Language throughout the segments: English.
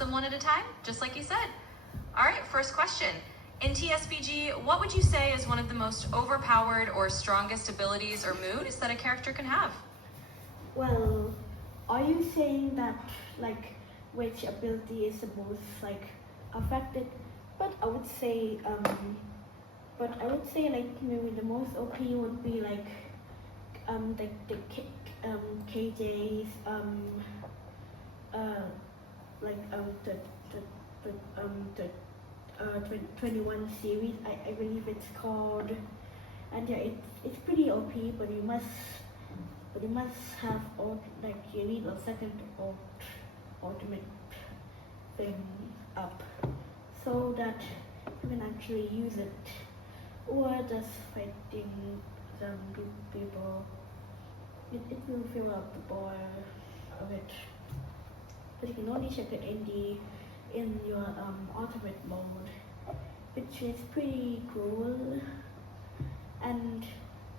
them one at a time, just like you said. All right, first question. In TSBG, what would you say is one of the most overpowered or strongest abilities or moods that a character can have? Well, are you saying that like which ability is the most like affected? But I would say like maybe the most OP would be like KJ's the 21 series, I believe it's called, and yeah, it's pretty OP, but you must have you need a second ultimate thing up so that you can actually use it, or just fighting some people. It will fill up the bar of it, but you can only check it in your ultimate mode, which is pretty cool. And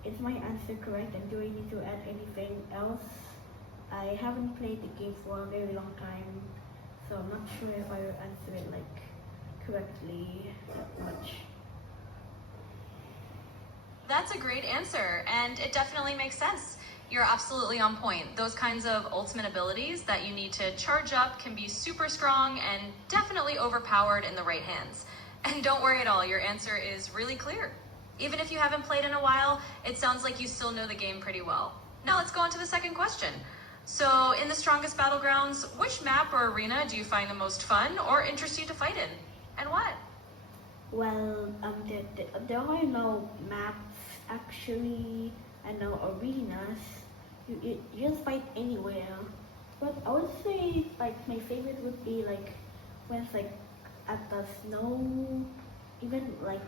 is my answer correct, and do I need to add anything else? I haven't played the game for a very long time, so I'm not sure if I will answer it like correctly that much. That's a great answer, and it definitely makes sense. You're absolutely on point. Those kinds of ultimate abilities that you need to charge up can be super strong and definitely overpowered in the right hands. And don't worry at all, your answer is really clear. Even if you haven't played in a while, it sounds like you still know the game pretty well. Now let's go on to the second question. So in the strongest battlegrounds, which map or arena do you find the most fun or interesting to fight in? And what? Well, there are no maps actually, and no arenas. You just fight anywhere. But I would say like my favorite would be like when it's like at the snow event, like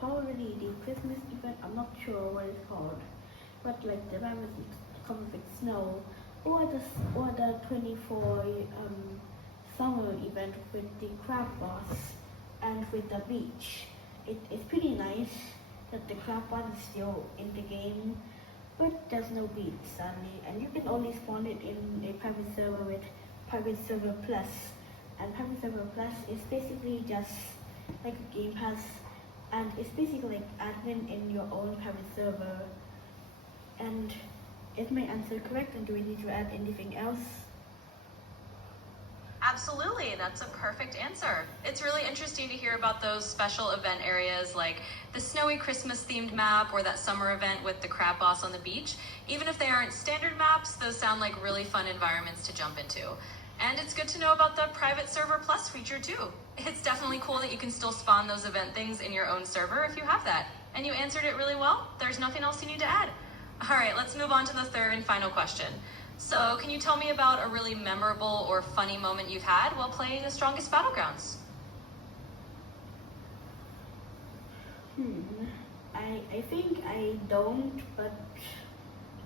probably the Christmas event. I'm not sure what it's called, but like the one with comes with snow, or the 24 summer event with the crab boss and with the beach. It's pretty nice that the crab boss is still in the game, but there's no beach sadly, and you can only spawn it in a private server with Private Server Plus. And Private Server Plus is basically just like a game pass, and it's basically like admin in your own private server. And is my answer correct, and do we need to add anything else? Absolutely, that's a perfect answer. It's really interesting to hear about those special event areas like the snowy Christmas themed map or that summer event with the crab boss on the beach. Even if they aren't standard maps, those sound like really fun environments to jump into. And it's good to know about the Private Server Plus feature too. It's definitely cool that you can still spawn those event things in your own server if you have that. And you answered it really well. There's nothing else you need to add. All right, let's move on to the third and final question. So, can you tell me about a really memorable or funny moment you've had while playing the Strongest Battlegrounds? I think I don't, but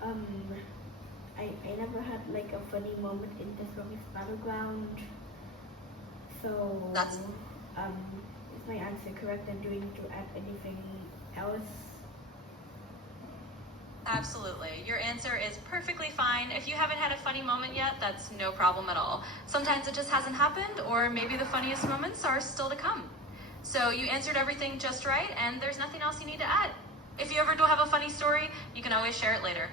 I never had like a funny moment in the Strongest Battleground. So is my answer correct, and do we need to add anything else? Absolutely. Your answer is perfectly fine. If you haven't had a funny moment yet, that's no problem at all. Sometimes it just hasn't happened, or maybe the funniest moments are still to come. So you answered everything just right, and there's nothing else you need to add. If you ever do have a funny story, you can always share it later.